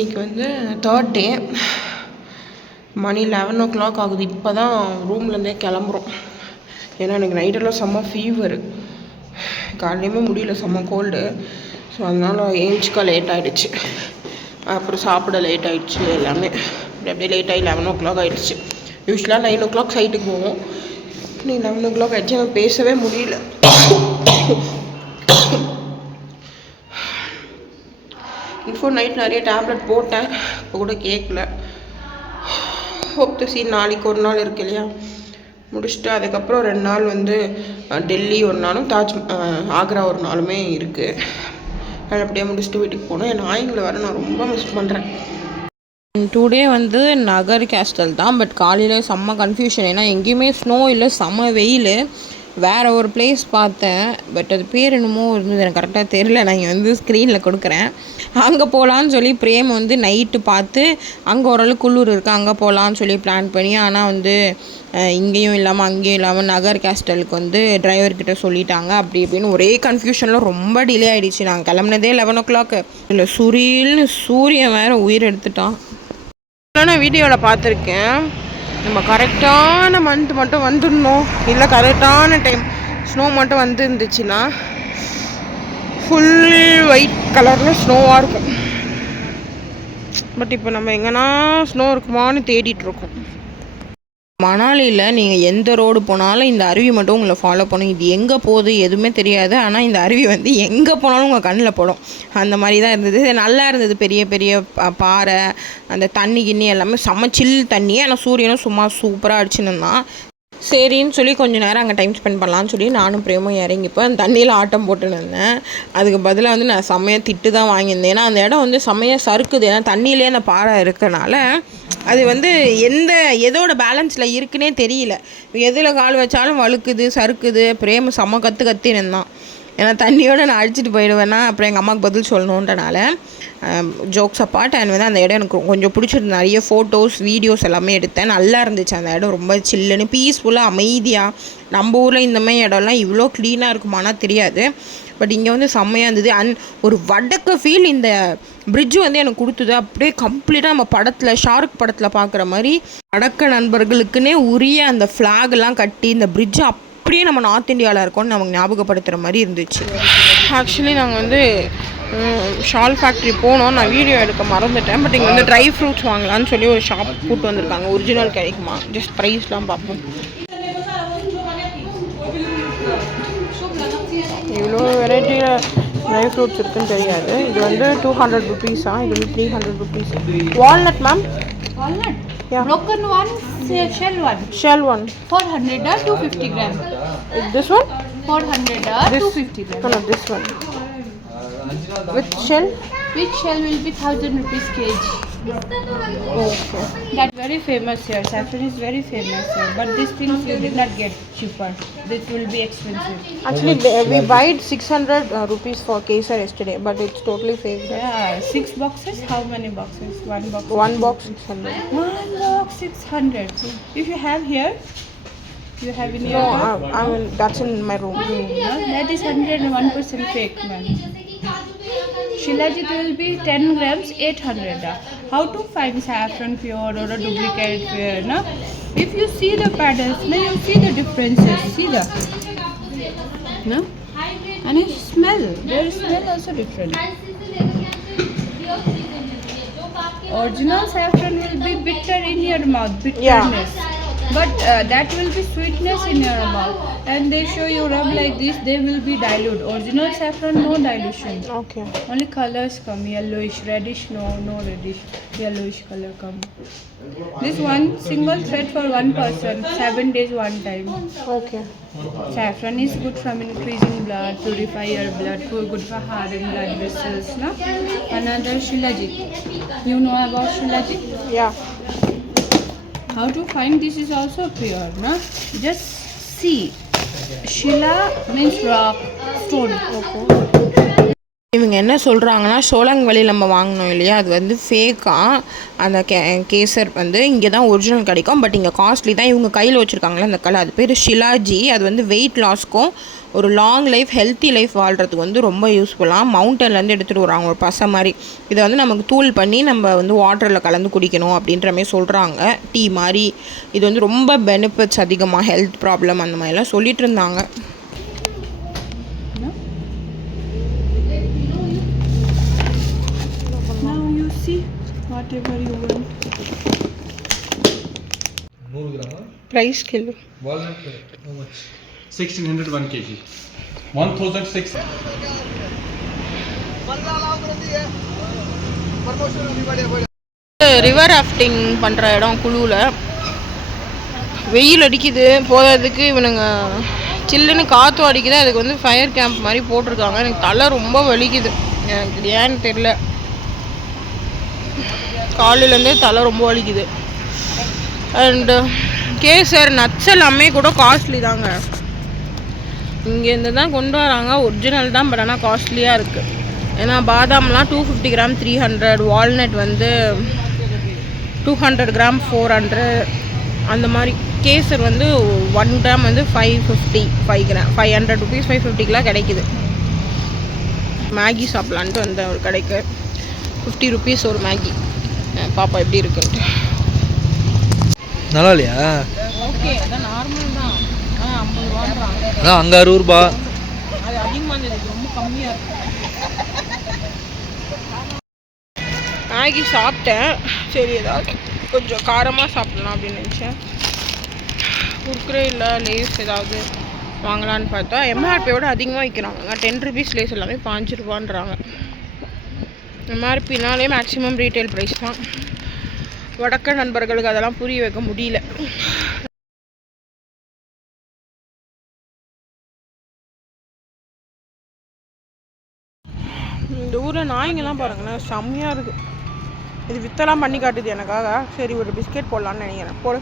இன்றைக்கி வந்து 3rd டே. மணி 11 o'clock ஆகுது. இப்போ தான் ரூம்லேருந்தே கிளம்புறோம். ஏன்னா எனக்கு நைட்டெல்லாம் செம்ம ஃபீவரு, காலையுமே முடியல, செம்ம கோல்டு. ஸோ அதனால் ஏஞ்சிக்க லேட் ஆகிடுச்சு. அப்புறம் சாப்பிட லேட் ஆகிடுச்சு. எல்லாமே அப்படியே லேட் ஆகி 11 o'clock ஆகிடுச்சு. யூஸ்வலாக 9 o'clock சைட்டுக்கு போவோம். நீ 11 o'clock ஆகிடுச்சு. எனக்கு பேசவே முடியல. பிஃபோர் நைட் நிறைய டேப்லெட் போட்டேன், இப்போ கூட கேட்கல. Hope to see. நாளைக்கு ஒரு நாள் இருக்கு இல்லையா, முடிச்சுட்டு அதுக்கப்புறம் 2 நாள் வந்து டெல்லி ஒரு நாளும் ஆக்ரா ஒரு நாளுமே இருக்குது. அது அப்படியே முடிச்சுட்டு வீட்டுக்கு போனோம். என் நாய்ங்களை வர நான் ரொம்ப மிஸ் பண்ணுறேன். டுடே வந்து நகர் கேஸ்டல் தான். பட் காலையில் செம்ம கன்ஃபியூஷன். ஏன்னா எங்கேயுமே ஸ்னோ இல்லை, செம்ம வெயில். வேறு ஒரு பிளேஸ் பார்த்தேன், பட் அது பேர் என்னமோ இருந்தது, எனக்கு கரெக்டாக தெரியல. நான் இங்கே வந்து ஸ்க்ரீனில் கொடுக்குறேன். அங்கே போகலான்னு சொல்லி பிரேம் வந்து நைட்டு பார்த்து அங்கே ஓரளவுக்கு குளிர் இருக்குது, அங்கே போகலான்னு சொல்லி பிளான் பண்ணி, ஆனால் வந்து இங்கேயும் இல்லாமல் அங்கேயும் இல்லாமல் நகர் கேஸ்டலுக்கு வந்து டிரைவர்கிட்ட சொல்லிட்டாங்க. அப்படி இப்படின்னு ஒரே கன்ஃபியூஷனில் ரொம்ப டிலே ஆகிடுச்சு. நாங்கள் கிளம்புனதே 11 o'clock. இல்லை சுரீல்னு சூரியன் வேறு உயிர் எடுத்துட்டான். நான் வீடியோவில் பார்த்துருக்கேன், நம்ம கரெக்டான மந்த் மட்டும் வந்துடணும், இல்லை கரெக்டான டைம் ஸ்னோ மட்டும் வந்து இருந்துச்சுன்னா ஃபுல் ஒயிட் கலரில் ஸ்னோவாக இருக்கும். பட் இப்போ நம்ம எங்கன்னா ஸ்னோ இருக்குமான்னு தேடிட்டுருக்கோம். மணாலியில் நீங்கள் எந்த ரோடு போனாலும் இந்த அருவி மட்டும் உங்களை ஃபாலோ பண்ணும். இது எங்கே போகுது எதுவுமே தெரியாது, ஆனால் இந்த அருவி வந்து எங்கே போனாலும் உங்கள் கண்ணில் படும். அந்த மாதிரி தான் இருந்தது. நல்லா இருந்தது. பெரிய பெரிய பாறை, அந்த தண்ணி கிண்ணி எல்லாமே செம்ம சில் தண்ணி. ஆனால் சூரியனும் சும்மா சூப்பராக அடிச்சுன்னு தான். சரின்னு சொல்லி கொஞ்சம் நேரம் அங்கே டைம் ஸ்பெண்ட் பண்ணலான்னு சொல்லி நானும் பிரேமும் இறங்கிப்போ அந்த தண்ணியில் ஆட்டம் போட்டுன்னு இருந்தேன். அதுக்கு பதிலாக வந்து நான் செம்மையாக திட்டு தான் வாங்கியிருந்தேன். ஏன்னா அந்த இடம் வந்து செம்மையாக சறுக்குது. ஏன்னா தண்ணியிலே அந்த பாறை இருக்கனால அது வந்து எதோட பேலன்ஸில் இருக்குன்னே தெரியல. எதில் கால் வச்சாலும் வழுக்குது, சறுக்குது. பிரேம செம்ம கத்தின்னு தான். ஏன்னா தண்ணியோடு நான் அடிச்சுட்டு போயிடுவேன்னா அப்புறம் எங்கள் அம்மாவுக்கு பதில் சொல்லணுன்றனால ஜோக்ஸ் அப்பார்ட். அண்ட் வந்து அந்த இடம் எனக்கு கொஞ்சம் பிடிச்சிருந்து. நிறைய ஃபோட்டோஸ் வீடியோஸ் எல்லாமே எடுத்தேன். நல்லா இருந்துச்சு அந்த இடம். ரொம்ப சில்லுன்னு பீஸ்ஃபுல்லாக அமைதியாக. நம்ம ஊரில் இந்தமாதிரி இடம்லாம் இவ்வளோ க்ளீனாக இருக்குமானா தெரியாது, பட் இங்கே வந்து செம்மையாக இருந்தது. அண்ட் ஒரு வடக்கு ஃபீல் இந்த பிரிட்ஜு வந்து எனக்கு கொடுத்தது. அப்படியே கம்ப்ளீட்டாக நம்ம படத்தில், ஷாருக் படத்தில் பார்க்குற மாதிரி வடக்கு நண்பர்களுக்குன்னே உரிய அந்த ஃப்ளாக்லாம் கட்டி இந்த பிரிட்ஜு அப்படியே நம்ம நார்த் இந்தியாவில் இருக்கோம்னு நமக்கு ஞாபகப்படுத்துகிற மாதிரி இருந்துச்சு. ஆக்சுவலி நாங்கள் வந்து ஷால் ஃபேக்ட்ரி போனோம். நான் வீடியோ எடுக்க மறந்துட்டேன். பட் இங்கே வந்து ட்ரை ஃப்ரூட்ஸ் வாங்கலான்னு சொல்லி ஒரு ஷாப் கூப்பிட்டு வந்திருக்காங்க. ஒரிஜினல் கிடைக்குமா, ஜஸ்ட் ப்ரைஸ்லாம் பார்ப்போம். இவ்வளோ வெரைட்டியில் ட்ரை ஃப்ரூட்ஸ் இருக்குன்னு தெரியாது. இது வந்து 200 rupees-ஆ, இது வந்து 300 rupees. Walnut ma'am, walnut. Yeah. Broken one, shell one. Shell one. 400 or 250 gram. This one? 400 or 250 gram. No, this one. With shell? Which shell will be 1000 rupees kg. Okay. That very famous here. Saffron is very famous here. But these things you did not get cheaper. This will be expensive. Actually, we bought 600 rupees for Kesar yesterday, but it's totally fake. Yeah, 6 boxes. How many boxes? One box. One box 600. One box 600. If you have here, you have in your room. I mean that's in my room. No, that is 101% fake, man. Shilajit will be 10 grams 800. How to find saffron pure or a duplicate pure? No? If you see the patterns, now you see the differences. See the, no? And you smell. Their smell also different. Original saffron will be bitter in your mouth, bitterness. Yeah. But that will be sweetness in your mouth. And they show you rub like this, they will be dilute. Original saffron, no dilution. Okay. Only colors come, yellowish, reddish, no reddish, yellowish color come. This one single thread for one person, 7 days one time. Okay. Saffron is good from increasing blood, purify your blood, good for hardened blood vessels. No? Another Shilajit. You know about Shilajit? Yeah. How to find this is also pure, no? Just see. Shila means rock, stone. Okay. இவங்க என்ன சொல்கிறாங்கன்னா சோளங்கவழியில் நம்ம வாங்கினோம் இல்லையா, அது வந்து ஃபேக்காக. அந்த கேசர் வந்து இங்கே தான் ஒரிஜினல் கிடைக்கும், பட் இங்கே காஸ்ட்லி தான். இவங்க கையில் வச்சுருக்காங்களே அந்த கலர், அது பேர் ஷிலாஜி. அது வந்து வெயிட் லாஸ்க்கும் ஒரு லாங் லைஃப் ஹெல்த்தி லைஃப் வாழ்கிறதுக்கு வந்து ரொம்ப யூஸ்ஃபுல்லாக மவுண்டன்லேருந்து எடுத்துகிட்டு வராங்க, ஒரு பசை மாதிரி. இதை வந்து நமக்கு தூள் பண்ணி நம்ம வந்து வாட்டரில் கலந்து குடிக்கணும் அப்படின்ற மாதிரி சொல்கிறாங்க, டீ மாதிரி. இது வந்து ரொம்ப பெனிஃபிட்ஸ் அதிகமாக, ஹெல்த் ப்ராப்ளம் அந்த மாதிரிலாம் சொல்லிட்டு இருந்தாங்க. Whatever you want. 100 gram. Price kilo. Walnut, how much? 1600 1 kg. 1006. River rafting பண்ணுற இடம் குழுவில். வெயில் அடிக்குது, போகிறதுக்கு இவனுங்க சில்லுன்னு காற்று அடிக்குது. அதுக்கு வந்து ஃபயர் கேம்ப் மாதிரி போட்டிருக்காங்க. எனக்கு தலை ரொம்ப வலிக்குது, எனக்கு ஏன்னு தெரில. காலையிலேருந்தே தலை ரொம்ப வலிக்குது. அண்டு கேசர் நட்ஸ் எல்லாமே கூட காஸ்ட்லி தாங்க. இங்கேருந்து தான் கொண்டு வராங்க, ஒரிஜினல் தான், பட் ஆனால் காஸ்ட்லியாக இருக்குது. ஏன்னா பாதாம்லாம் 250 கிராம் 300, வால்நட் வந்து 200 கிராம் 400, அந்த மாதிரி. கேசர் வந்து 1 கிராம் வந்து 550, 5 கிராம் 500 ருபீஸ், 550க்குலாம் கிடைக்குது. மேகி சாப்பிட்லான்ட்டு வந்த ஒரு கடைக்கு 50 ருபீஸ் ஒரு மேகி. பாப்பா எப்படி இருக்குன்ட்டு. நல்லா இல்லையா? ஓகே, அதான் நார்மல் தான். 50 ரூபான்றாங்க. அதான் அங்கே 60 ரூபா. அது அதிகமாக இருந்தது, ரொம்ப கம்மியாக இருக்கு. மேகி சாப்பிட்டேன், சரி ஏதாவது கொஞ்சம் காரமாக சாப்பிட்லாம் அப்படின்னு நினச்சேன். குர்குரே இல்லை லேஸ் ஏதாவது வாங்கலான்னு பார்த்தா எம்ஆர்பியோட அதிகமாக விற்கிறாங்க. 10 ருபீஸ் லேஸ் எல்லாமே 5 ரூபான்றாங்க. எம்ஆர்பினாலே மேக்ஸிமம் ரீட்டைல் ப்ரைஸ் தான். வடக்க நண்பர்களுக்கு அதெல்லாம் புரிய வைக்க முடியல. இந்த ஊரில் நாய்ங்கெல்லாம் பாருங்களேன், செம்மையாக இருக்குது. இது வித்தெல்லாம் பண்ணி காட்டுது எனக்காக. சரி ஒரு பிஸ்கெட் போடலான்னு நினைக்கிறேன். போடு.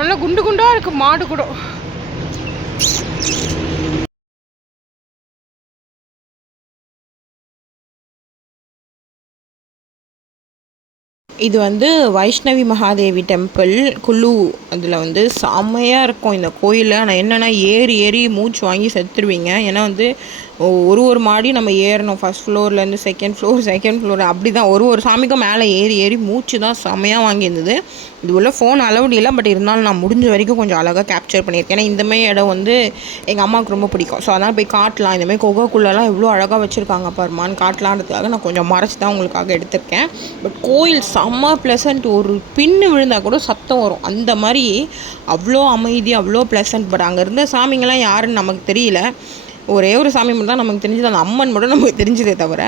நல்லா குண்டு குண்டாக இருக்குது மாடு கூட. இது வந்து வைஷ்ணவி மகாதேவி டெம்பிள் குழு. அதில் வந்து செம்மையாக இருக்கும் இந்த கோயில். ஆனால் என்னென்னா ஏறி ஏறி மூச்சு வாங்கி செத்துருவீங்க. ஏன்னா வந்து ஒரு மாடி நம்ம ஏறணும், ஃபஸ்ட் ஃப்ளோர்லேருந்து செகண்ட் ஃப்ளோர் அப்படி தான். ஒரு சாமிக்கும் மேலே ஏறி ஏறி மூச்சு தான் செம்மையாக வாங்கியிருந்தது. இது உள்ள ஃபோன் அலவுட் இல்லை, பட் இருந்தாலும் நான் முடிஞ்ச வரைக்கும் கொஞ்சம் அழகாக கேப்சர் பண்ணியிருக்கேன். ஏன்னா இந்தமாதிரி இடம் வந்து எங்கள் அம்மாவுக்கு ரொம்ப பிடிக்கும். ஸோ அதனால் போய் காட்டலாம், இந்தமாதிரி கொகைக்குள்ளெல்லாம் எவ்வளோ அழகாக வச்சுருக்காங்க பாருமான்னு காட்டலான்றதுக்காக நான் கொஞ்சம் மறைச்சி தான் உங்களுக்காக எடுத்திருக்கேன். பட் கோயில் செம்ம ப்ளசன்ட். ஒரு பின்னு விழுந்தால் கூட சத்தம் வரும், அந்த மாதிரி அவ்வளோ அமைதி, அவ்வளோ ப்ளசன்ட். பட் அங்கே இருந்த சாமிங்கெல்லாம் யாருன்னு நமக்கு தெரியல. ஒரே ஒரு சாமி மட்டும் தான் நமக்கு தெரிஞ்சது, அந்த அம்மன் மட்டும் நமக்கு தெரிஞ்சதே தவிர.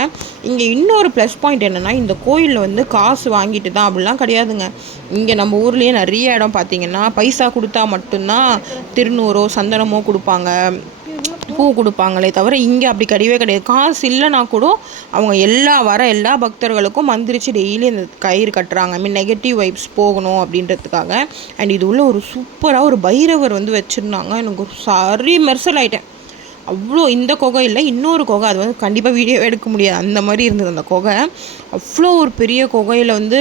இங்கே இன்னொரு ப்ளஸ் பாயிண்ட் என்னென்னா, இந்த கோயிலில் வந்து காசு வாங்கிட்டு தான் அப்படிலாம் கிடையாதுங்க. இங்கே நம்ம ஊர்லேயே நிறைய இடம் பார்த்திங்கன்னா பைசா கொடுத்தா மட்டும்தான் திருநூறோ சந்தனமோ கொடுப்பாங்க, பூ கொடுப்பாங்களே தவிர இங்கே அப்படி கிடையவே கிடையாது. காசு இல்லைனா கூட அவங்க எல்லா பக்தர்களுக்கும் மந்திரிச்சு டெய்லி அந்த கயிறு கட்டுறாங்க. நெகட்டிவ் வைப்ஸ் போகணும் அப்படின்றதுக்காக. அண்ட் இது உள்ள ஒரு சூப்பராக ஒரு பைரவர் வந்து வச்சுருந்தாங்க. எனக்கு ஒரு சரி மெர்சல் ஆகிட்டேன். அவ்வளோ இந்த குகை இல்லை, இன்னொரு குகை, அது வந்து கண்டிப்பாக வீடியோ எடுக்க முடியாது, அந்த மாதிரி இருந்தது அந்த குகை. அவ்வளோ ஒரு பெரிய குகையில் வந்து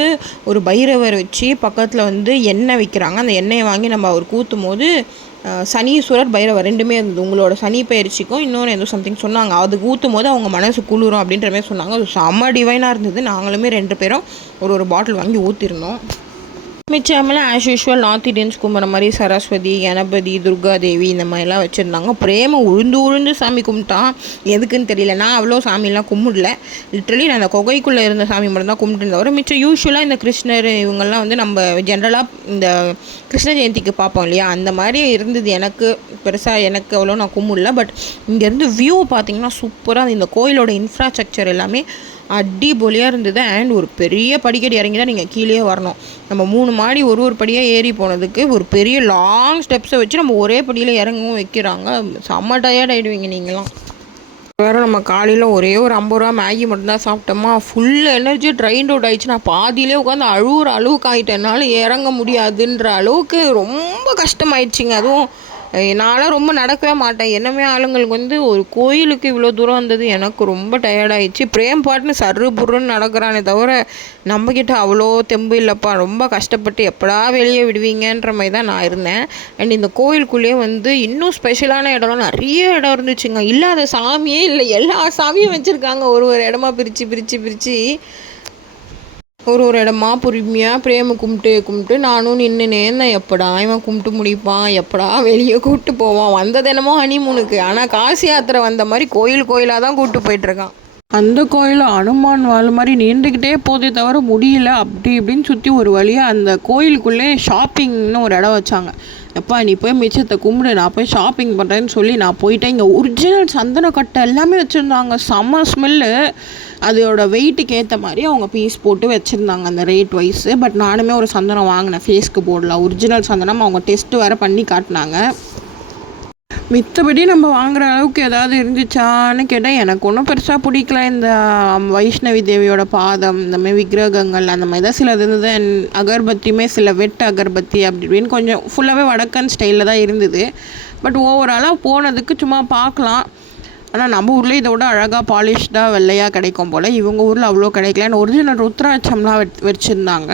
ஒரு பைரவர் வச்சு பக்கத்தில் வந்து எண்ணெய் விற்கிறாங்க. அந்த எண்ணெயை வாங்கி நம்ம அவர் கூத்தும் போது சனீஸ்வரர் பைரவர் ரெண்டுமே இருந்தது. உங்களோட சனி பயிற்சிக்கும் இன்னொன்று ஏதோ சம்திங் சொன்னாங்க, அது ஊற்றும் போது அவங்க மனசு குளிரும் அப்படின்ற மாதிரி சொன்னாங்க. அது செம்ம டிவைனாக இருந்தது. நாங்களுமே 2 பேரும் ஒரு பாட்டில் வாங்கி ஊற்றிருந்தோம். மிச்சமெல்லாம் ஆஸ் யூஷுவல் நார்த் இண்டியன்ஸ் கும்பிட்ற மாதிரி சரஸ்வதி, கணபதி, துர்காதேவி இந்த மாதிரிலாம் வச்சுருந்தாங்க. பிரேம உழுந்து சாமி கும்பிட்டான், எதுக்குன்னு தெரியல. நான் அவ்வளோ சாமியெல்லாம் கும்பிடல. லிட்ரலி நான் அந்த குகைக்குள்ளே இருந்த சாமி மட்டும் தான் கும்பிட்டு தவிர மிச்சம் யூஸ்வலாக இந்த கிருஷ்ணர் இவங்கெல்லாம் வந்து நம்ம ஜென்ரலாக இந்த கிருஷ்ண ஜெயந்திக்கு பார்ப்போம் இல்லையா, அந்த மாதிரி இருந்தது. எனக்கு பெருசாக எனக்கு அவ்வளோ நான் கும்பிடல. பட் இங்கேருந்து வியூ பார்த்திங்கன்னா சூப்பராக இந்த கோயிலோட இன்ஃப்ராஸ்ட்ரக்சர் எல்லாமே அடிபொலியாக இருந்தது. அண்ட் ஒரு பெரிய படிக்கடி இறங்கி தான் நீங்கள் கீழே வரணும். நம்ம 3 மாடி ஒரு படியாக ஏறி போனதுக்கு ஒரு பெரிய லாங் ஸ்டெப்ஸை வச்சு நம்ம ஒரே படியில் இறங்கவும் வைக்கிறாங்க. செம்ம டயர்ட் ஆகிடுவீங்க நீங்களாம். வேறு நம்ம காலையில் ஒரே ஒரு 50 ரூபா மேகி மட்டும்தான் சாப்பிட்டோமா, ஃபுல் எனர்ஜி ட்ரைன் அவுட் ஆகிடுச்சு. நான் பாதியிலே உட்காந்து அழுகுற அளவுக்கு ஆகிட்டேன். என்னால் இறங்க முடியாதுன்ற அளவுக்கு ரொம்ப கஷ்டமாயிடுச்சிங்க. அதுவும் என்னால் ரொம்ப நடக்கவே மாட்டேன். என்னமே ஆளுங்களுக்கு வந்து ஒரு கோயிலுக்கு இவ்வளோ தூரம் வந்தது எனக்கு ரொம்ப டயர்டாயிடுச்சு. பிரேம் பாட்டுன்னு சர்ரு புருன்னு நடக்கிறானே தவிர நம்மக்கிட்ட அவ்வளோ தெம்பு இல்லைப்பா. ரொம்ப கஷ்டப்பட்டு எப்படா வெளியே விடுவீங்கன்ற மாதிரி தான் நான் இருந்தேன். அண்ட் இந்த கோயிலுக்குள்ளேயே வந்து இன்னும் ஸ்பெஷலான இடம்லாம் நிறைய இடம் இருந்துச்சுங்க. இல்லாத சாமியே இல்லை, எல்லா சாமியும் வச்சுருக்காங்க. ஒரு இடமா பிரித்து ஒரு இடமா பொறுமையாக பிரேமை கும்பிட்டு நானும் நின்றுனே இருந்தேன். எப்படா இவன் கும்பிட்டு முடிப்பான், எப்படா வெளியே கூப்பிட்டு போவான். வந்தது என்னமோ ஹனிமூனுக்கு, ஆனால் காசி யாத்திரை வந்த மாதிரி கோயிலாக தான் கூப்பிட்டு போயிட்டுருக்கான். அந்த கோயில் அனுமான் வால் மாதிரி நீண்டுக்கிட்டே போதே தவிர முடியல. அப்படி இப்படின்னு சுற்றி ஒரு வழியாக அந்த கோயிலுக்குள்ளே ஷாப்பிங்னு ஒரு இடம் வச்சாங்க. எப்பா நீ போய் மிச்சத்தை கும்பிடு, நான் போய் ஷாப்பிங் பண்ணுறேன்னு சொல்லி நான் போயிட்டேன். இங்கே ஒரிஜினல் சந்தன கட்டை எல்லாமே வச்சுருந்தாங்க. செம்ம ஸ்மெல்லு. அதோட வெயிட்டுக்கு ஏற்ற மாதிரி அவங்க பீஸ் போட்டு வச்சுருந்தாங்க அந்த ரேட் வைஸு. பட் நானுமே ஒரு சந்தனம் வாங்கினேன், ஃபேஸ்க்கு போடலாம். ஒரிஜினல் சந்தனம் அவங்க டெஸ்ட்டு வேறு பண்ணி காட்டினாங்க. மித்தபடி நம்ம வாங்குகிற அளவுக்கு ஏதாவது இருந்துச்சான்னு கேட்டால் எனக்கு ஒன்றும் பெருசாக பிடிக்கல. இந்த வைஷ்ணவி தேவியோட பாதம், இந்த மாதிரி விக்கிரகங்கள் அந்த மாதிரி தான் சிலது இருந்தது. அகர்பத்தியுமே சில வெட் அகர்பத்தி அப்படி இப்படின்னு கொஞ்சம் ஃபுல்லாகவே வடக்கன் ஸ்டைலில் தான் இருந்தது. பட் ஓவராலாக போனதுக்கு சும்மா பார்க்கலாம். ஆனால் நம்ம ஊரில் இதை விட அழகாக பாலிஷ்டாக வெள்ளையாக கிடைக்கும் போல். இவங்க ஊரில் அவ்வளோ கிடைக்கல. ஒரிஜினல் ருத்ராட்சம்லாம் வச்சுருந்தாங்க.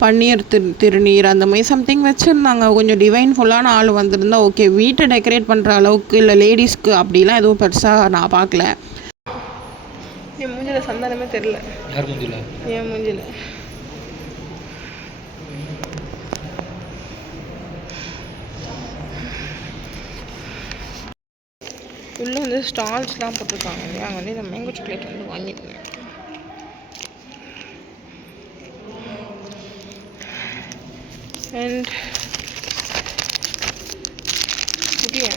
பன்னீர் திருநீர் அந்த மாதிரி சம்திங் வச்சுருந்தாங்க. கொஞ்சம் டிவைன் ஃபுல்லான ஆள் வந்திருந்தா ஓகே. வீட்டை டெக்கரேட் பண்ணுற அளவுக்கு இல்லை லேடிஸ்க்கு அப்படிலாம் எதுவும் பெருசாக நான் பார்க்கல. என் மூஞ்சில் சந்தானமே தெரில. யார் மூஞ்சில? என் மூஞ்சில் உள்ளே வந்து ஸ்டால்ஸ்லாம் போட்டிருக்காங்க இல்லையா, அங்கே வந்து இந்த மேங்கோ சாக்லேட் வந்து வாங்கியிருக்கேன். அண்ட்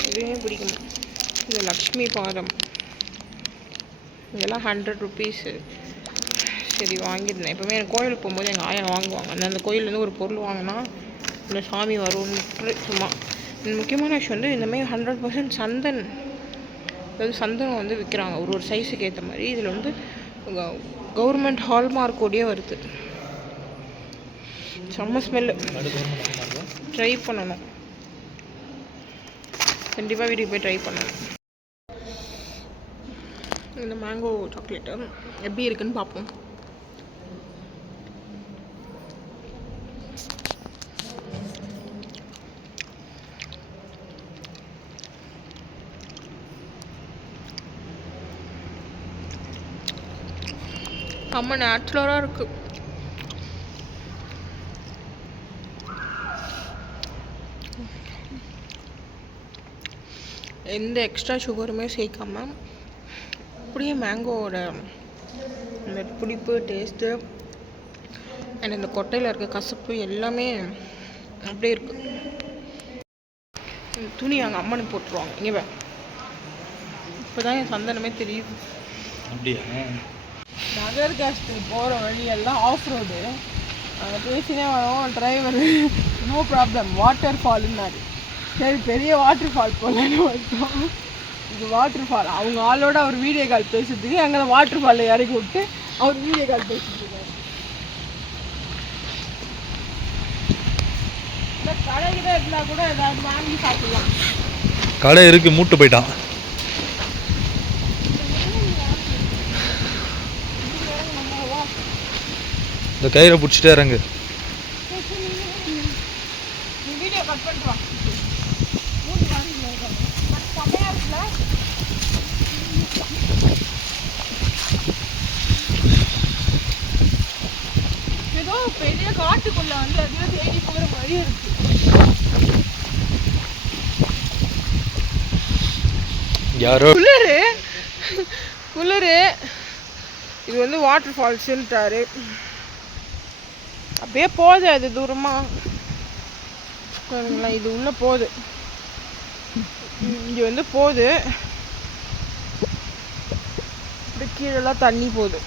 இதுவே பிடிக்குமா, இந்த லக்ஷ்மி பாதம் இதெல்லாம் 100 ருபீஸு. சரி வாங்கியிருந்தேன். எப்போவுமே எனக்கு கோயிலுக்கு போகும்போது எங்கள் ஆயா வாங்குவாங்க. அந்த கோயிலேருந்து ஒரு பொருள் வாங்கினா இந்த சாமி வரும்னு சும்மா. முக்கியமான விஷயம் வந்து இந்தமாதிரி 100% சந்தன், அதாவது சந்தனம் வந்து விற்கிறாங்க ஒரு சைஸுக்கு ஏற்ற மாதிரி. இதில் வந்து கவர்மெண்ட் ஹால்மார்க்கோடையே வருது. செம்ம ஸ்மெல்லு. ட்ரை பண்ணணும், கண்டிப்பாக வீட்டுக்கு போய் ட்ரை பண்ணணும். இந்த மேங்கோ சாக்லேட்டு எப்படி இருக்குன்னு பார்ப்போம். செம்ம நேச்சுரலாக இருக்குது. எந்த எக்ஸ்ட்ரா சுகருமே சேர்க்காம அப்படியே மேங்கோவோட இந்த புளிப்பு டேஸ்ட்டு அண்ட் இந்த கொட்டையில் இருக்க கசப்பு எல்லாமே அப்படியே இருக்குது. துணி அங்கே அம்மனுக்கு போட்டுருவாங்க. இங்கே இப்போ தான் என் சந்தனமே தெரியுது. அப்படியா? நகர் கேஸ்ட்டுக்கு போகிற வழியெல்லாம் ஆஃப் ரோடு. அங்கே பேசினே வரோம். டிரைவர் நோ ப்ராப்ளம் வாட்டர் ஃபால்னாரு. சரி பெரிய வாட்டர் ஃபால் போகலன்னு வந்தோம். இது வாட்டர் ஃபால். அவங்க ஆளோட அவர் வீடியோ கால் பேசுறதுக்கு அங்கே வாட்டர் ஃபாலில் இறக்கி விட்டு அவர் வீடியோ கால் பேசிட்டு இருக்காரு. இந்த கடைக்கு தான் இருந்தால் கூட ஏதாவது வாங்கி சாப்பிடலாம். கடை இருக்கு, மூட்டு போயிட்டான். இந்த கயிறை பிடிச்சிட்டே இறங்கு. வீடியோ கட் பண்ணுறான். ஏதோ பெரிய காட்டுக்குள்ள வந்து அதையோ தேடி போகிற மாதிரி இருக்கு. யாரோ குளிரு. இது வந்து வாட்டர் ஃபால்ஸுன்ட்டாரு. அப்படியே போகுது அது தூரமாக. இது உள்ளே போகுது. இங்கே வந்து போகுது. கீழெல்லாம் தண்ணி போகுது.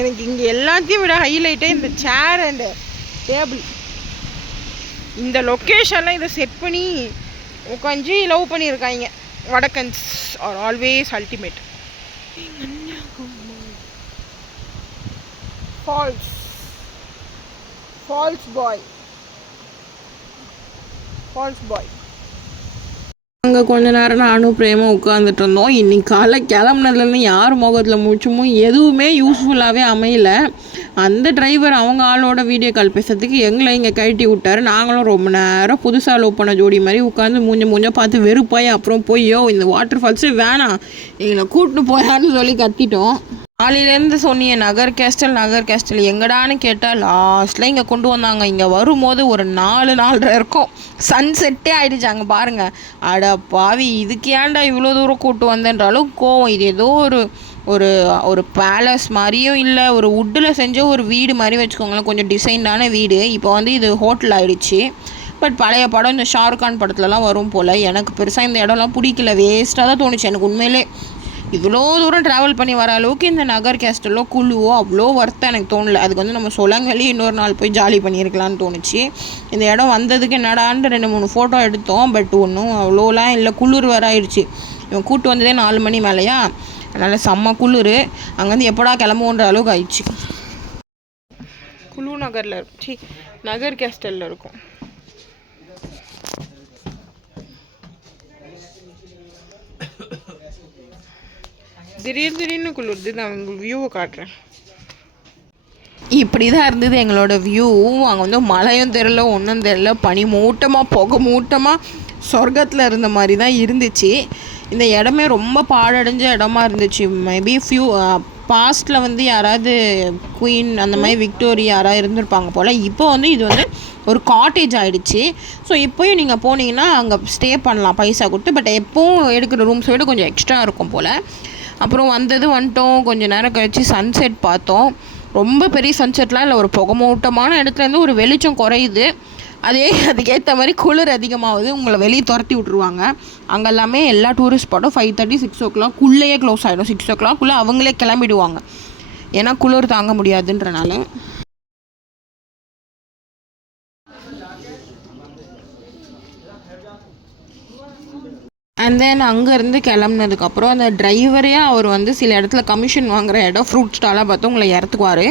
எனக்கு இங்கே எல்லாத்தையும் விட ஹைலைட்டே இந்த சேர் அண்ட் டேபிள். இந்த லொக்கேஷனில் இதை செட் பண்ணி உட்காந்து லவ் பண்ணியிருக்காங்க. Vadakans are always ultimate. False boy. அங்கே கொஞ்ச நேரம் நானும் பிரேமா உட்காந்துட்டு இருந்தோம். இன்னைக்கு காலை கிளம்புனதுலேருந்து யார் முகத்தில் முடிச்சுமோ எதுவுமே யூஸ்ஃபுல்லாகவே அமையல. அந்த டிரைவர் அவங்க ஆளோட வீடியோ கால் பேசுறதுக்கு எங்களை இங்கே கழட்டி விட்டார். நாங்களும் ரொம்ப நேரம் புதுசாக லவ் பண்ண ஜோடி மாதிரி உட்காந்து மூஞ்ச பார்த்து வெறுப்பாய் அப்புறம் போய்யோ இந்த வாட்டர் ஃபால்ஸே வேணாம் எங்களை கூப்பிட்டு போயான்னு சொல்லி கத்திட்டோம். காலையிலேருந்து சொன்னிய நகர் கேஸ்டல் எங்கடான்னு கேட்டால் லாஸ்ட்டில் இங்கே கொண்டு வந்தாங்க. இங்கே வரும்போது ஒரு 4-4:30 இருக்கும். சன்செட்டே ஆகிடுச்சு அங்கே பாருங்கள். அட பாவி இதுக்கு ஏன்டா இவ்வளோ தூரம் கூப்பிட்டு வந்தேன்றாலும் கோவம். இது ஏதோ ஒரு பேலஸ் மாதிரியும் இல்லை, ஒரு வுட்டில் செஞ்ச ஒரு வீடு மாதிரி வச்சுக்கோங்களேன், கொஞ்சம் டிசைன்டான வீடு. இப்போ வந்து இது ஹோட்டல் ஆகிடுச்சு. பட் பழைய படம் இந்த ஷாருக்கான் படத்துலலாம் வரும் போல். எனக்கு பெருசாக இந்த இடம்லாம் பிடிக்கல, வேஸ்ட்டாக தான் தோணுச்சு எனக்கு உண்மையிலே. இவ்வளோ தூரம் ட்ராவல் பண்ணி வர அளவுக்கு இந்த நகர் கேஸ்டலோ குழுவோ அவ்வளோ ஒர்த்தாக எனக்கு தோணலை. அதுக்கு வந்து நம்ம சொலங்கலி இன்னொரு நாள் போய் ஜாலி பண்ணியிருக்கலான்னு தோணுச்சு. இந்த இடம் வந்ததுக்கு என்னடான்னு 2-3 ஃபோட்டோ எடுத்தோம். பட் ஒன்றும் அவ்வளோலாம் இல்லை, குளிர் வர ஆயிடுச்சு. இவன் கூப்பிட்டு வந்ததே 4 மணி மேலேயா, அதனால் செம்ம குளிர். அங்கேருந்து எப்படா கிளம்புன்ற அளவுக்கு ஆயிடுச்சு. குழு நகர் கேஸ்டலில் இருக்கும். திடீர்னு குளிர்து. நான் உங்களுக்கு வியூவை காட்டுறேன். இப்படி தான் இருந்தது எங்களோட வியூ. அங்கே வந்து மழையும் தெரில ஒன்றும் தெரில, பனி மூட்டமாக புகை மூட்டமாக சொர்க்கத்தில் இருந்த மாதிரி தான் இருந்துச்சு. இந்த இடமே ரொம்ப பாழடைஞ்ச இடமா இருந்துச்சு. மேபி பாஸ்ட்டில் வந்து யாராவது குயின் அந்த மாதிரி விக்டோரியா யாராவது இருந்திருப்பாங்க போல். இப்போ வந்து இது வந்து ஒரு காட்டேஜ் ஆகிடுச்சு. ஸோ இப்போயும் நீங்கள் போனீங்கன்னா அங்கே ஸ்டே பண்ணலாம் பைசா கொடுத்து. பட் எப்போவும் எடுக்கிற ரூம்ஸை விட கொஞ்சம் எக்ஸ்ட்ரா இருக்கும் போல். அப்புறம் வந்துட்டோம். கொஞ்சம் நேரம் கழித்து சன்செட் பார்த்தோம். ரொம்ப பெரிய சன்செட்லாம் இல்லை, ஒரு புகமூட்டமான இடத்துலேருந்து ஒரு வெளிச்சம் குறையுது. அதுக்கேற்ற மாதிரி குளிர் அதிகமாகுது. உங்களை வெளியே துரத்தி விட்ருவாங்க. அங்கே எல்லாமே எல்லா டூரிஸ்ட் ஸ்பாட்டும் 5:30 6 o'clock க்ளோஸ் ஆகிடும். 6 o'clock அவங்களே கிளம்பிடுவாங்க, ஏன்னா குளிர் தாங்க முடியாதுன்றனால. அண்ட் தென் அங்கேருந்து கிளம்புனதுக்கப்புறம் அந்த டிரைவரே அவர் வந்து சில இடத்துல கமிஷன் வாங்குகிற இடம் ஃப்ரூட் ஸ்டாலாக பார்த்து உங்களை இறத்துக்குவார்.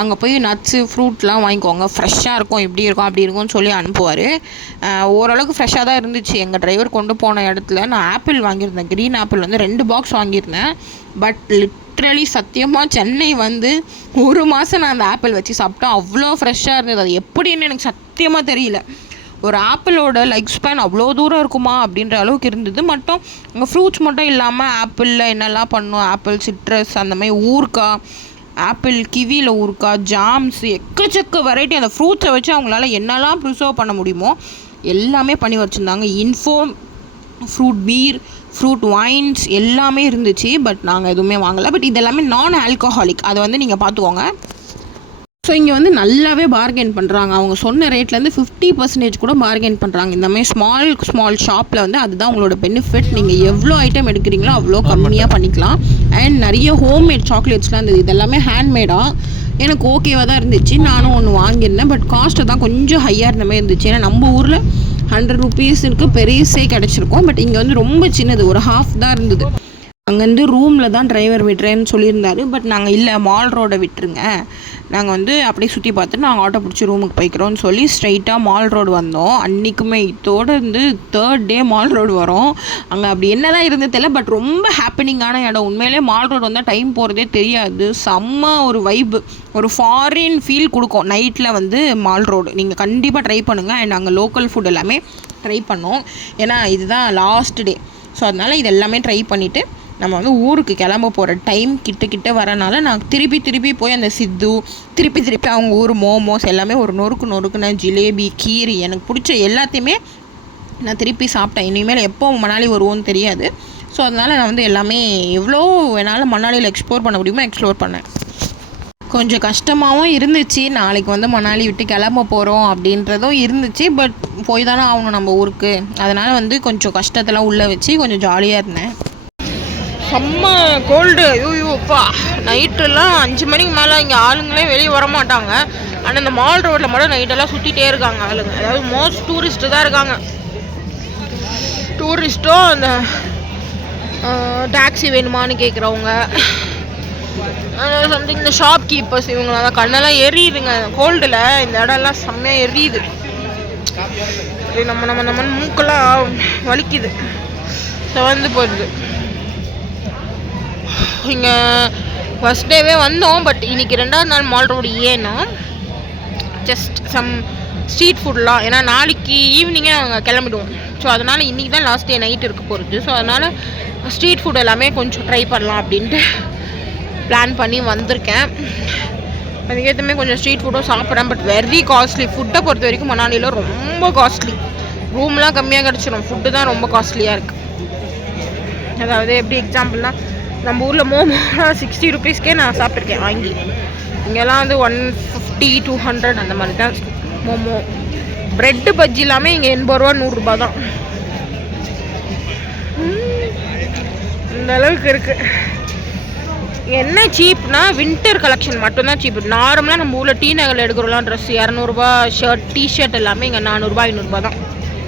அங்கே போய் நட்ஸு ஃப்ரூட்லாம் வாங்கிக்கோங்க, ஃப்ரெஷ்ஷாக இருக்கும், இப்படி இருக்கும் அப்படி இருக்கும்னு சொல்லி அனுப்புவார். ஓரளவுக்கு ஃப்ரெஷ்ஷாக தான் இருந்துச்சு. எங்கள் டிரைவர் கொண்டு போன இடத்துல நான் ஆப்பிள் வாங்கியிருந்தேன். க்ரீன் ஆப்பிள் வந்து 2 பாக்ஸ் வாங்கியிருந்தேன். பட் லிட்ரலி சத்தியமாக சென்னை வந்து 1 மாதம் நான் அந்த ஆப்பிள் வச்சு சாப்பிட்டேன். அவ்வளோ ஃப்ரெஷ்ஷாக இருந்தது. அது எப்படின்னு எனக்கு சத்தியமாக தெரியல. ஒரு ஆப்பிளோட லைஃப் ஸ்பேன் அவ்வளோ தூரம் இருக்குமா அப்படின்ற அளவுக்கு இருந்தது. மட்டும் அங்கே ஃப்ரூட்ஸ் மட்டும் இல்லாமல் ஆப்பிளில் என்னெல்லாம் பண்ணும், ஆப்பிள் சிட்ரஸ் அந்த மாதிரி ஊறுக்காய், ஆப்பிள் கிவியில் ஊறுக்காய், ஜாம்ஸ், எக்கச்சக்க வெரைட்டி. அந்த ஃப்ரூட்ஸை வச்சு அவங்களால என்னெல்லாம் ப்ரிசர்வ் பண்ண முடியுமோ எல்லாமே பண்ணி வச்சுருந்தாங்க. ஃப்ரூட் பீர், ஃப்ரூட் வைன்ஸ் எல்லாமே இருந்துச்சு. பட் நாங்கள் எதுவுமே வாங்கலை. பட் இது எல்லாமே நான் ஆல்கஹாலிக், அதை வந்து நீங்கள் பார்த்துக்கோங்க. ஸோ இங்கே வந்து நல்லாவே பார்கெயின் பண்ணுறாங்க. அவங்க சொன்ன ரேட்லேருந்து 50% கூட பார்கெயின் பண்ணுறாங்க. இந்த மாதிரி ஸ்மால் ஷாப்பில் வந்து அதுதான் உங்களோட பெனிஃபிட். நீங்கள் எவ்வளோ ஐட்டம் எடுக்கிறீங்களோ அவ்வளோ கம்மியாக பண்ணிக்கலாம். அண்ட் நிறைய ஹோம்மேட் சாக்லேட்ஸ்லாம் இருந்தது. இதெல்லாமே ஹேண்ட்மேடாக எனக்கு ஓகேவாக தான் இருந்துச்சு. நானும் ஒன்று வாங்கியிருந்தேன். பட் காஸ்ட்டு தான் கொஞ்சம் ஹையாக இருந்த மாதிரி இருந்துச்சு. ஏன்னா நம்ம ஊரில் 100 rupeesக்கு பெருசே கிடச்சிருக்கும். பட் இங்கே வந்து ரொம்ப சின்னது, ஒரு ஹாஃப் தான் இருந்தது. அங்கேருந்து ரூமில் தான் டிரைவர் விட்டுறேன்னு சொல்லியிருந்தாரு. பட் நாங்கள் இல்லை, மால் ரோடை விட்டுருங்க, நாங்கள் வந்து அப்படியே சுற்றி பார்த்துட்டு நாங்கள் ஆட்டோ பிடிச்சி ரூமுக்கு போய்க்கிறோன்னு சொல்லி ஸ்ட்ரைட்டாக மால் ரோடு வந்தோம். அன்றைக்குமே இதோடு இருந்து 3rd day மால் ரோடு வரோம். அங்கே அப்படி என்ன தான் இருந்தது தெரியல. பட் ரொம்ப ஹாப்பனிங்கான இடம். உண்மையிலே மால் ரோடு வந்தால் டைம் போகிறதே தெரியாது. செம்ம ஒரு வைப்பு, ஒரு ஃபாரின் ஃபீல் கொடுக்கும் நைட்டில் வந்து மால் ரோடு. நீங்கள் கண்டிப்பாக ட்ரை பண்ணுங்கள். அண்ட் அங்கே லோக்கல் ஃபுட் எல்லாமே ட்ரை பண்ணோம். ஏன்னா இதுதான் லாஸ்ட் டே. ஸோ அதனால் இது எல்லாமே ட்ரை பண்ணிவிட்டு நம்ம வந்து ஊருக்கு கிளம்ப போகிற டைம் கிட்ட வரனால நான் திருப்பி போய் அந்த சித்து திருப்பி அவங்க ஊர் மோமோஸ் எல்லாமே ஒரு நொறுக்குன ஜிலேபி, கீரி, எனக்கு பிடிச்ச எல்லாத்தையுமே நான் திருப்பி சாப்பிட்டேன். இனிமேல் எப்போ மணாலி வருவோன்னு தெரியாது. ஸோ அதனால் நான் வந்து எல்லாமே எவ்வளோ என்னால் மணாலியில் எக்ஸ்ப்ளோர் பண்ண முடியுமோ எக்ஸ்ப்ளோர் பண்ணேன். கொஞ்சம் கஷ்டமாகவும் இருந்துச்சு. நாளைக்கு வந்து மணாலி விட்டு கிளம்ப போகிறோம் அப்படின்றதும் இருந்துச்சு. பட் போய் தானே ஆகணும் நம்ம ஊருக்கு. அதனால் வந்து கொஞ்சம் கஷ்டத்தெல்லாம் உள்ளே வச்சு கொஞ்சம் ஜாலியாக இருந்தேன். செம்ம கோல்டு. ஐயோப்பா, நைட்டெல்லாம் 5 மணிக்கு மேலே இங்கே ஆளுங்களே வெளியே வர மாட்டாங்க. ஆனால் இந்த மால் ரோட்டில் மட்டும் நைட்டெல்லாம் சுற்றிட்டே இருக்காங்க ஆளுங்க. அதாவது மோஸ்ட் டூரிஸ்ட்டு தான் இருக்காங்க. டூரிஸ்ட்டும் அந்த டாக்ஸி வேணுமான்னு கேட்குறவங்க, சம்திங் இந்த ஷாப் கீப்பர்ஸ் இவங்களாம் தான். கண்ணெல்லாம் எரியுதுங்க கோல்டில். இந்த இடம்லாம் செம்மையாக எரியுது. நம்ம மூக்கெல்லாம் வலிக்குது, செவந்து போயிடுது. இங்கே ஃபஸ்ட் டேவே வந்தோம், பட் இன்றைக்கி 2வது நாள் மால் ரோடு. ஏன்னா ஜஸ்ட் சம் ஸ்ட்ரீட் ஃபுட்லாம், ஏன்னா நாளைக்கு ஈவினிங்கே நாங்கள் கிளம்பிடுவோம். ஸோ அதனால் இன்றைக்கி தான் லாஸ்ட் டே நைட் இருக்க போகிறது. ஸோ அதனால் ஸ்ட்ரீட் ஃபுட் எல்லாமே கொஞ்சம் ட்ரை பண்ணலாம் அப்படின்ட்டு பிளான் பண்ணி வந்திருக்கேன். அதுக்கேற்றமே கொஞ்சம் ஸ்ட்ரீட் ஃபுட்டும் சாப்பிட்றேன். But very costly. ஃபுட்டை பொறுத்த வரைக்கும் மணாலியில் ரொம்ப காஸ்ட்லி. ரூம்லாம் கம்மியாக கிடச்சிடும், ஃபுட்டு தான் ரொம்ப காஸ்ட்லியாக இருக்குது. அதாவது எப்படி எக்ஸாம்பிள்னால், நம்ம ஊரில் மோமோ 60 ருபீஸ்க்கே நான் சாப்பிட்ருக்கேன் வாங்கி. இங்கெல்லாம் வந்து 150 200 அந்த மாதிரி தான் மோமோ. ப்ரெட்டு பஜ்ஜி எல்லாமே இங்கே 80 ரூபா 100 ரூபா தான். இந்த அளவுக்கு இருக்குது. என்ன சீப்னா வின்டர் கலெக்ஷன் மட்டும்தான் சீப். நார்மலாக நம்ம ஊரில் டி நகரில் எடுக்கிறோம்லாம் ட்ரெஸ் 200 ஷர்ட் டிஷர்ட் எல்லாமே இங்கே 400 500 தான்.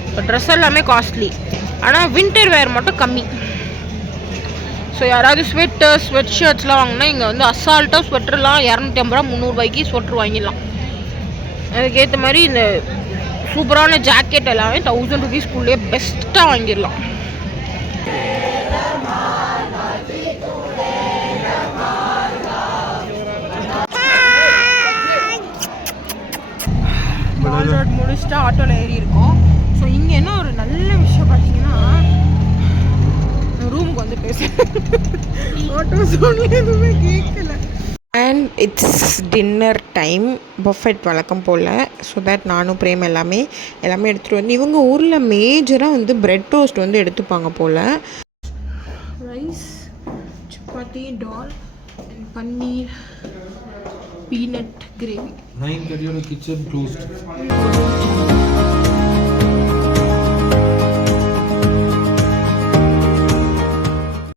இப்போ ட்ரெஸ் எல்லாமே காஸ்ட்லி. ஆனால் வின்டர் வேர் மட்டும் கம்மி. ஸோ யாராவது ஸ்வெட் ஷர்ட்ஸ்லாம் வாங்கினா இங்கே வந்து அசால்ட்டாக ஸ்வெட்டர்லாம் 250 300 ரூபாய்க்கு ஸ்வெட்ரு வாங்கிடலாம். அதுக்கேற்ற மாதிரி இந்த சூப்பரான ஜாக்கெட் எல்லாமே 1000 ருபீஸ்க்குள்ளேயே பெஸ்ட்டாக வாங்கிடலாம். மால் ரோட் முடிச்சுட்டு ஆட்டோவில் ஏறி இருக்கோம். ஸோ இங்கே என்ன ஒரு நல்ல விஷயம் பார்த்தீங்கன்னா, ரூமுக்கு வந்து பேசுகிறேன், ஆட்டோ சவுண்ட்ல எதுவுமே கேட்கல. And it's dinner time. Buffett வழக்கம் போல். ஸோ தட் நானும் பிரேம் எல்லாமே எடுத்துகிட்டு வந்து, இவங்க ஊரில் மேஜராக வந்து பிரெட் டோஸ்ட் வந்து எடுத்துப்பாங்க போல். Rice, chapati, dal and paneer peanut gravy. 9:30 kitchen closed.